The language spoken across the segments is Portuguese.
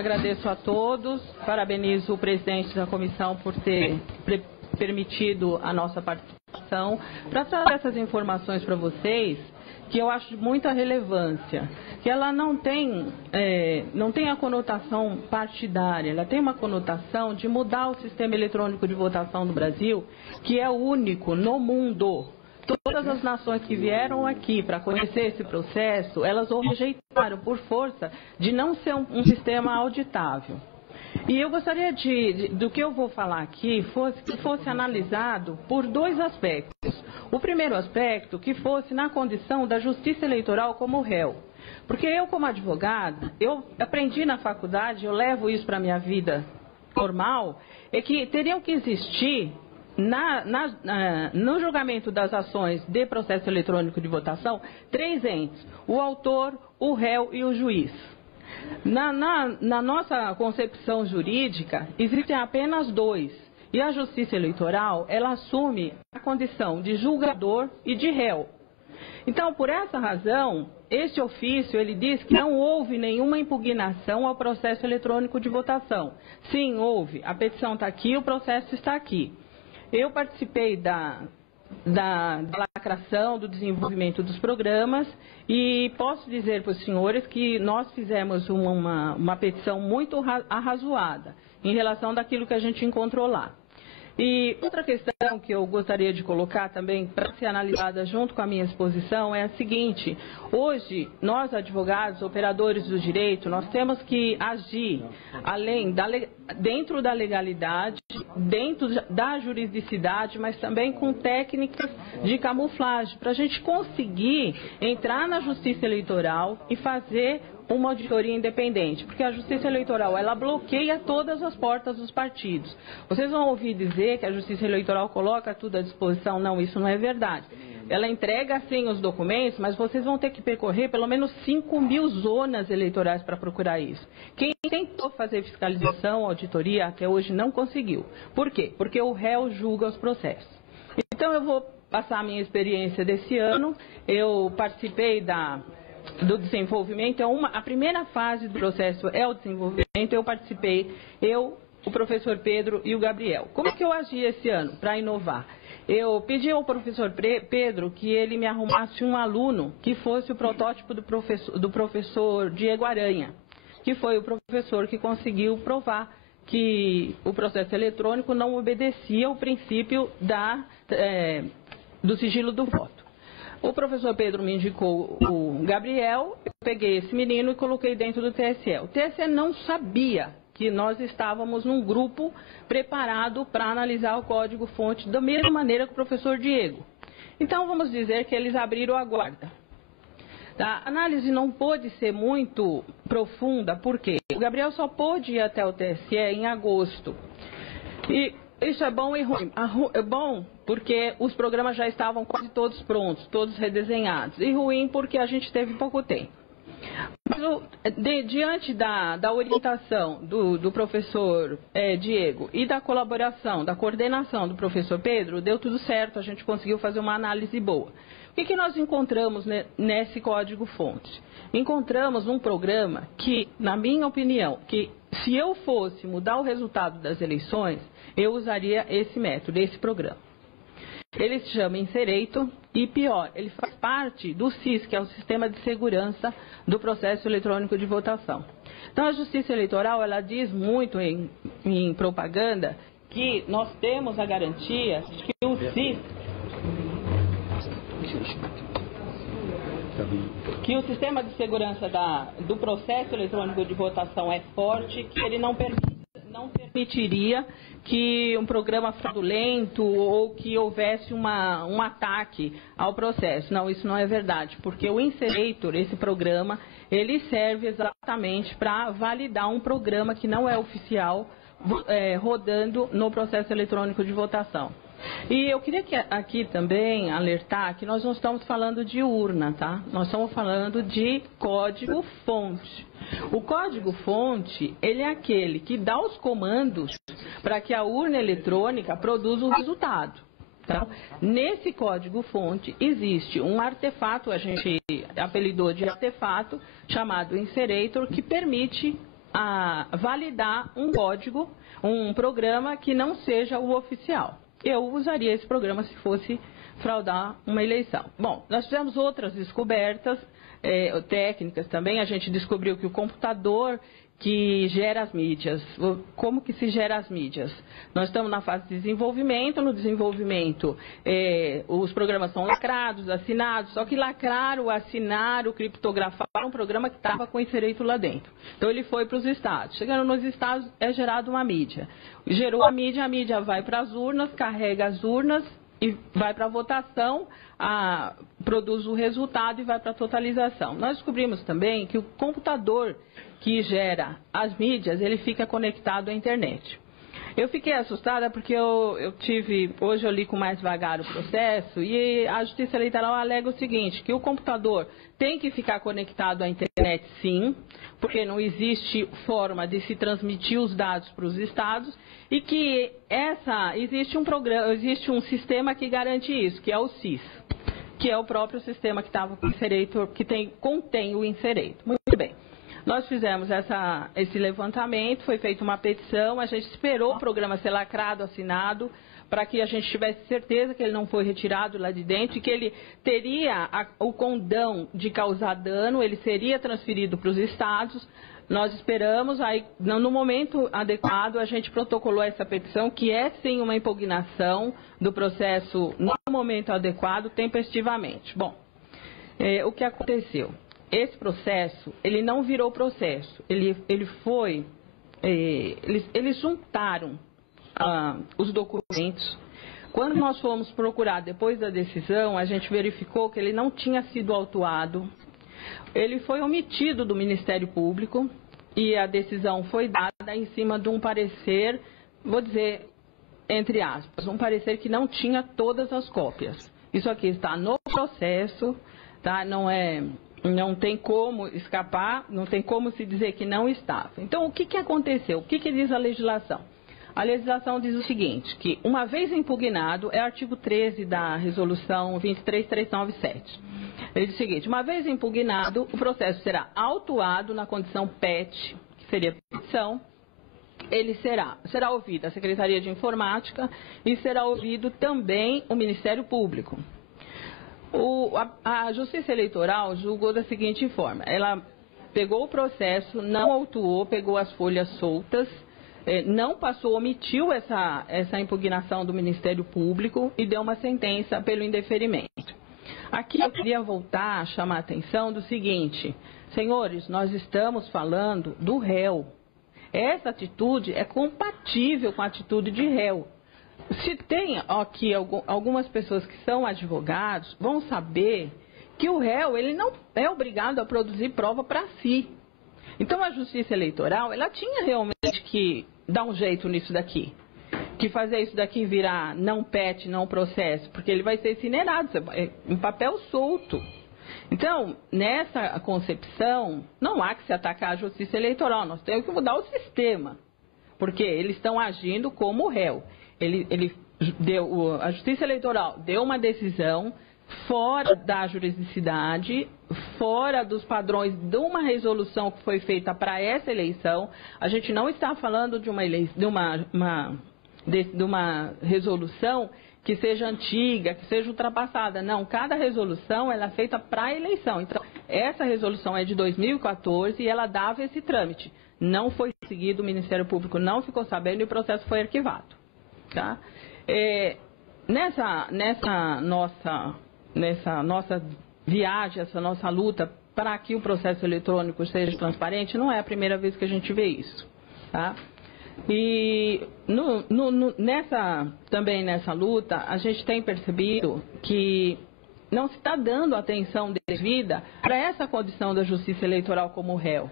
agradeço a todos, parabenizo o presidente da comissão por ter permitido a nossa participação, para trazer essas informações para vocês, que eu acho de muita relevância, que ela não tem a conotação partidária, ela tem uma conotação de mudar o sistema eletrônico de votação do Brasil, que é o único no mundo. Todas as nações que vieram aqui para conhecer esse processo, elas o rejeitaram por força de não ser um sistema auditável. E eu gostaria do que eu vou falar aqui que fosse analisado por dois aspectos. O primeiro aspecto, que fosse na condição da justiça eleitoral como réu. Porque eu, como advogada, eu aprendi na faculdade, eu levo isso para a minha vida normal, é que teriam que existir, no julgamento das ações de processo eletrônico de votação, 3 entes: o autor, o réu e o juiz. Na nossa concepção jurídica, existem apenas 2. E a Justiça Eleitoral, ela assume a condição de julgador e de réu. Então, por essa razão, este ofício, ele diz que não houve nenhuma impugnação ao processo eletrônico de votação. Sim, houve. A petição está aqui, o processo está aqui. Eu participei da lacração, do desenvolvimento dos programas, e posso dizer para os senhores que nós fizemos uma petição muito arrazoada em relação daquilo que a gente encontrou lá. E outra questão que eu gostaria de colocar também para ser analisada junto com a minha exposição é a seguinte: hoje, nós advogados, operadores do direito, nós temos que agir dentro da legalidade, dentro da juridicidade, mas também com técnicas de camuflagem, para a gente conseguir entrar na Justiça Eleitoral e fazer uma auditoria independente, porque a Justiça Eleitoral, ela bloqueia todas as portas dos partidos. Vocês vão ouvir dizer que a Justiça Eleitoral coloca tudo à disposição. Não, isso não é verdade. Ela entrega, sim, os documentos, mas vocês vão ter que percorrer pelo menos 5.000 zonas eleitorais para procurar isso. Quem tentou fazer fiscalização, auditoria, até hoje não conseguiu. Por quê? Porque o réu julga os processos. Então, eu vou passar a minha experiência desse ano. Eu participei do desenvolvimento. A primeira fase do processo é o desenvolvimento. Eu participei, o professor Pedro e o Gabriel. Como é que eu agi esse ano para inovar? Eu pedi ao professor Pedro que ele me arrumasse um aluno que fosse o protótipo do professor Diego Aranha, que foi o professor que conseguiu provar que o processo eletrônico não obedecia ao princípio do sigilo do voto. O professor Pedro me indicou o Gabriel, eu peguei esse menino e coloquei dentro do TSE. O TSE não sabia que nós estávamos num grupo preparado para analisar o código-fonte da mesma maneira que o professor Diego. Então, vamos dizer que eles abriram a guarda. A análise não pôde ser muito profunda, porque o Gabriel só pôde ir até o TSE em agosto. E isso é bom e ruim. É bom porque os programas já estavam quase todos prontos, todos redesenhados. E ruim porque a gente teve pouco tempo. Mas, diante da orientação do professor Diego e da colaboração, da coordenação do professor Pedro, deu tudo certo, a gente conseguiu fazer uma análise boa. O que nós encontramos nesse código-fonte? Encontramos um programa que, na minha opinião, que se eu fosse mudar o resultado das eleições, eu usaria esse método, esse programa. Ele se chama Inserator e, pior, ele faz parte do SIS, que é o Sistema de Segurança do Processo Eletrônico de Votação. Então, a Justiça Eleitoral, ela diz muito em propaganda que nós temos a garantia de que o SIS, que o Sistema de Segurança do Processo Eletrônico de Votação é forte, que ele não permitiria que um programa fraudulento ou que houvesse um ataque ao processo. Não, isso não é verdade, porque o Inserator, esse programa, ele serve exatamente para validar um programa que não é oficial, rodando no processo eletrônico de votação. E eu queria aqui também alertar que nós não estamos falando de urna, tá? Nós estamos falando de código-fonte. O código-fonte, ele é aquele que dá os comandos para que a urna eletrônica produza o resultado. Tá? Nesse código-fonte existe um artefato, a gente apelidou de artefato, chamado Inserator, que permite a validar um código, um programa que não seja o oficial. Eu usaria esse programa se fosse fraudar uma eleição. Bom, nós fizemos outras descobertas técnicas também. A gente descobriu que o computador que gera as mídias, como que se gera as mídias? Nós estamos na fase de desenvolvimento. No desenvolvimento, os programas são lacrados, assinados, só que lacrar, assinar, criptografar é um programa que estava com insereito lá dentro. Então ele foi para os estados. Chegando nos estados, é gerada uma mídia. Gerou a mídia vai para as urnas, carrega as urnas e vai para a votação, produz o resultado e vai para a totalização. Nós descobrimos também que o computador que gera as mídias, ele fica conectado à internet. Eu fiquei assustada porque hoje eu li com mais vagar o processo e a Justiça Eleitoral alega o seguinte, que o computador tem que ficar conectado à internet sim, porque não existe forma de se transmitir os dados para os estados e que existe um sistema que garante isso, que é o SIS, que é o próprio sistema que estava com o insereito, que contém o insereito. Muito bem. Nós fizemos esse levantamento, foi feita uma petição, a gente esperou o programa ser lacrado, assinado, para que a gente tivesse certeza que ele não foi retirado lá de dentro e que ele teria o condão de causar dano, ele seria transferido para os estados. Nós esperamos, aí no momento adequado a gente protocolou essa petição, que é sim uma impugnação do processo no momento adequado, tempestivamente. Bom, o que aconteceu? Esse processo, ele não virou processo, eles juntaram os documentos. Quando nós fomos procurar depois da decisão, a gente verificou que ele não tinha sido autuado, ele foi omitido do Ministério Público e a decisão foi dada em cima de um parecer, vou dizer, entre aspas, um parecer que não tinha todas as cópias. Isso aqui está no processo, tá? Não tem como escapar, não tem como se dizer que não estava. Então, o que aconteceu? O que diz a legislação? A legislação diz o seguinte, que uma vez impugnado, é o artigo 13 da resolução 23397. Ele diz o seguinte, uma vez impugnado, o processo será autuado na condição PET, que seria petição, ele será ouvido a Secretaria de Informática e será ouvido também o Ministério Público. A Justiça Eleitoral julgou da seguinte forma, ela pegou o processo, não autuou, pegou as folhas soltas, não passou, omitiu essa impugnação do Ministério Público e deu uma sentença pelo indeferimento. Aqui eu queria voltar a chamar a atenção do seguinte, senhores, nós estamos falando do réu. Essa atitude é compatível com a atitude de réu. Se tem aqui algumas pessoas que são advogados, vão saber que o réu ele não é obrigado a produzir prova para si. Então a Justiça Eleitoral ela tinha realmente que dar um jeito nisso daqui, que fazer isso daqui virar não PET, não processo, porque ele vai ser incinerado, em papel solto. Então, nessa concepção, não há que se atacar a Justiça Eleitoral, nós temos que mudar o sistema, porque eles estão agindo como réu. A Justiça Eleitoral deu uma decisão fora da juridicidade, fora dos padrões de uma resolução que foi feita para essa eleição. A gente não está falando de uma resolução que seja antiga, que seja ultrapassada. Não, cada resolução ela é feita para a eleição. Então, essa resolução é de 2014 e ela dava esse trâmite. Não foi seguido, o Ministério Público não ficou sabendo e o processo foi arquivado. Tá? Nessa nossa viagem, essa nossa luta para que o processo eletrônico seja transparente, não é a primeira vez que a gente vê isso. Tá? E também nessa luta, a gente tem percebido que não se está dando atenção devida para essa condição da Justiça Eleitoral como réu.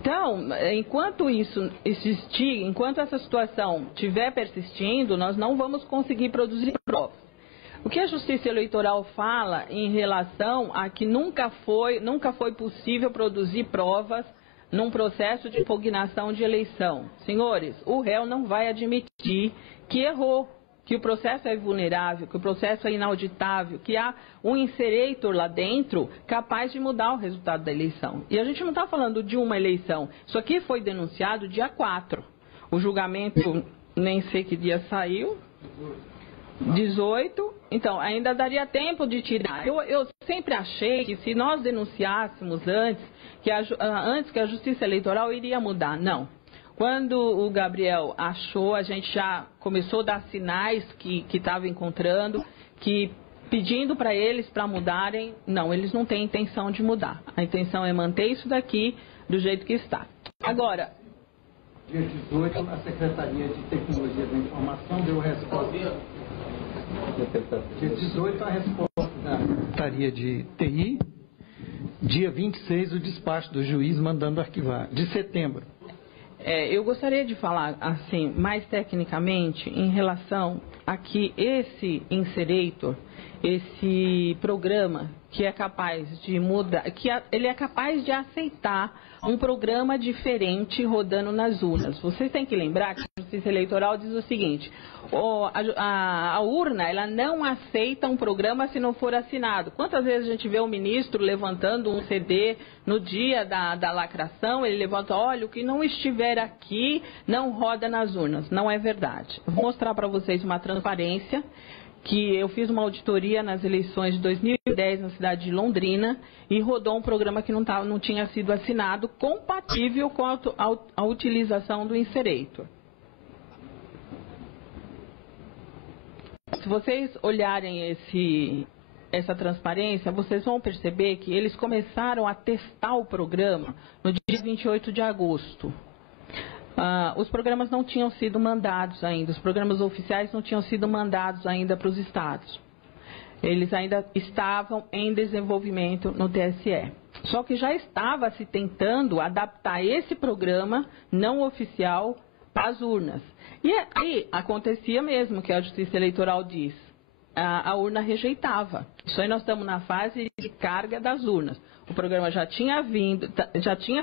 Então, enquanto isso existir, enquanto essa situação estiver persistindo, nós não vamos conseguir produzir provas. O que a Justiça Eleitoral fala em relação a que nunca foi possível produzir provas num processo de impugnação de eleição. Senhores, o réu não vai admitir que errou. que o processo é vulnerável, que o processo é inauditável, que há um inserator lá dentro capaz de mudar o resultado da eleição. E a gente não está falando de uma eleição. Isso aqui foi denunciado dia 4. O julgamento, nem sei que dia saiu, 18. Então, ainda daria tempo de tirar. Eu sempre achei que se nós denunciássemos antes que a Justiça Eleitoral iria mudar. Não. Quando o Gabriel achou, a gente já começou a dar sinais que estava encontrando, que pedindo para eles para mudarem, não, eles não têm intenção de mudar. A intenção é manter isso daqui do jeito que está. Agora, dia 18, a Secretaria de Tecnologia da Informação deu resposta. Dia 18, a resposta da Secretaria de TI. Dia 26, o despacho do juiz mandando arquivar. De setembro. Eu gostaria de falar assim mais tecnicamente em relação a que esse inserator, esse programa que é capaz de mudar, ele é capaz de aceitar um programa diferente rodando nas urnas. Vocês têm que lembrar que a Justiça Eleitoral diz o seguinte: a urna ela não aceita um programa se não for assinado. Quantas vezes a gente vê o ministro levantando um CD no dia da lacração, ele levanta, olha, o que não estiver aqui não roda nas urnas. Não é verdade. Vou mostrar para vocês uma transparência que eu fiz uma auditoria nas eleições de 2010 na cidade de Londrina e rodou um programa que não tinha sido assinado, compatível com a utilização do inserator. Se vocês olharem essa transparência, vocês vão perceber que eles começaram a testar o programa no dia 28 de agosto. Os programas não tinham sido mandados ainda, os programas oficiais não tinham sido mandados ainda para os estados. Eles ainda estavam em desenvolvimento no TSE. Só que já estava se tentando adaptar esse programa não oficial para as urnas. E aí acontecia mesmo que a Justiça Eleitoral diz, a urna rejeitava. Isso aí nós estamos na fase de carga das urnas. O programa já tinha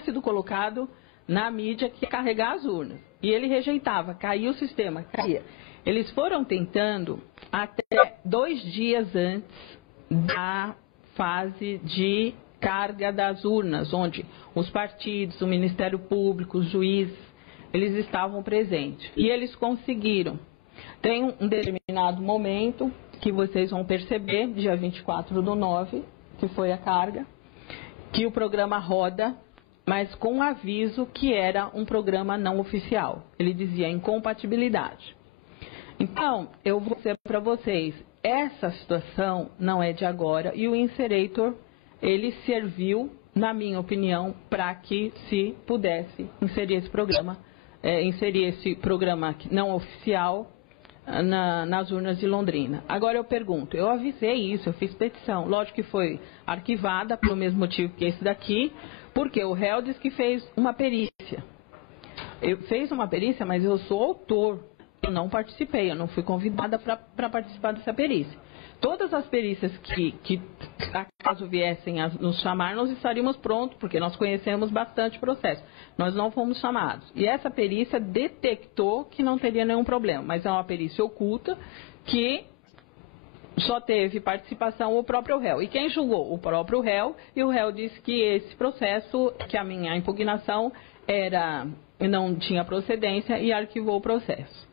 sido colocado na mídia que ia carregar as urnas. E ele rejeitava, caía o sistema, caía. Eles foram tentando até 2 dias antes da fase de carga das urnas, onde os partidos, o Ministério Público, os juízes, eles estavam presentes. E eles conseguiram. Tem um determinado momento que vocês vão perceber, dia 24/9, que foi a carga, que o programa roda, mas com um aviso que era um programa não oficial. Ele dizia incompatibilidade. Então, eu vou dizer para vocês, essa situação não é de agora e o inserator, ele serviu, na minha opinião, para que se pudesse inserir esse programa não oficial nas urnas de Londrina. Agora eu pergunto, eu avisei isso, eu fiz petição, lógico que foi arquivada pelo mesmo motivo que esse daqui, porque o réu diz que fez uma perícia. Fez uma perícia, mas eu sou autor, eu não participei, eu não fui convidada para participar dessa perícia. Todas as perícias que caso viessem a nos chamar, nós estaríamos prontos, porque nós conhecemos bastante o processo. Nós não fomos chamados. E essa perícia detectou que não teria nenhum problema, mas é uma perícia oculta que só teve participação o próprio réu. E quem julgou? O próprio réu, e o réu disse que esse processo, que a minha impugnação não tinha procedência e arquivou o processo.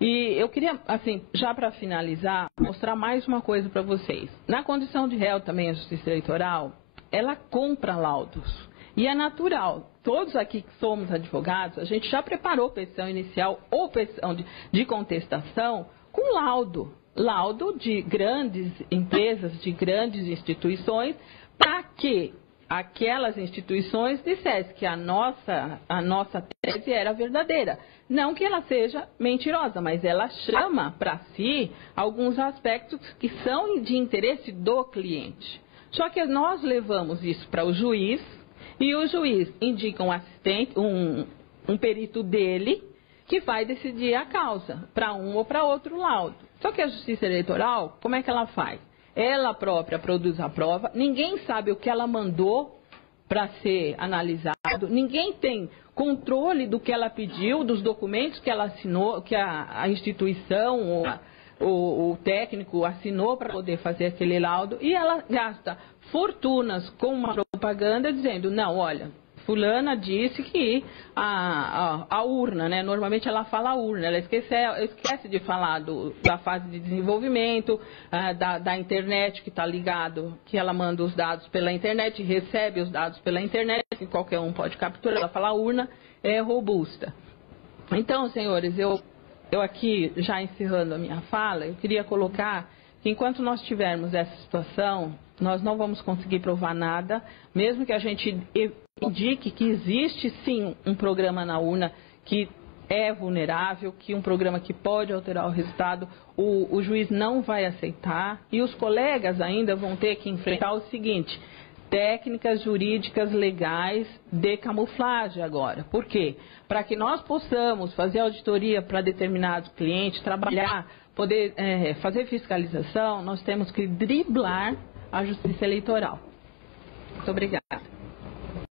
E eu queria, assim, já para finalizar, mostrar mais uma coisa para vocês. Na condição de réu também, a Justiça Eleitoral, ela compra laudos. E é natural. Todos aqui que somos advogados, a gente já preparou petição inicial ou petição de contestação com laudo. Laudo de grandes empresas, de grandes instituições, para que aquelas instituições dissessem que a nossa tese era verdadeira. Não que ela seja mentirosa, mas ela chama para si alguns aspectos que são de interesse do cliente. Só que nós levamos isso para o juiz e o juiz indica um assistente, um perito dele, que vai decidir a causa para um ou para outro laudo. Só que a Justiça Eleitoral, como é que ela faz? Ela própria produz a prova, ninguém sabe o que ela mandou para ser analisado, ninguém tem controle do que ela pediu, dos documentos que ela assinou, que a instituição o técnico assinou para poder fazer aquele laudo e ela gasta fortunas com uma propaganda dizendo, não, olha, fulana disse que a urna, né? Normalmente ela fala a urna, ela esquece de falar da fase de desenvolvimento, da internet que está ligado, que ela manda os dados pela internet, recebe os dados pela internet, que qualquer um pode capturar, ela fala a urna é robusta. Então, senhores, eu aqui, já encerrando a minha fala, eu queria colocar que enquanto nós tivermos essa situação, nós não vamos conseguir provar nada, mesmo que a gente indique que existe sim um programa na urna que é vulnerável, que um programa que pode alterar o resultado, o juiz não vai aceitar e os colegas ainda vão ter que enfrentar o seguinte, técnicas jurídicas legais de camuflagem agora. Por quê? Para que nós possamos fazer auditoria para determinados clientes, trabalhar, poder fazer fiscalização, nós temos que driblar a justiça eleitoral. Muito obrigada.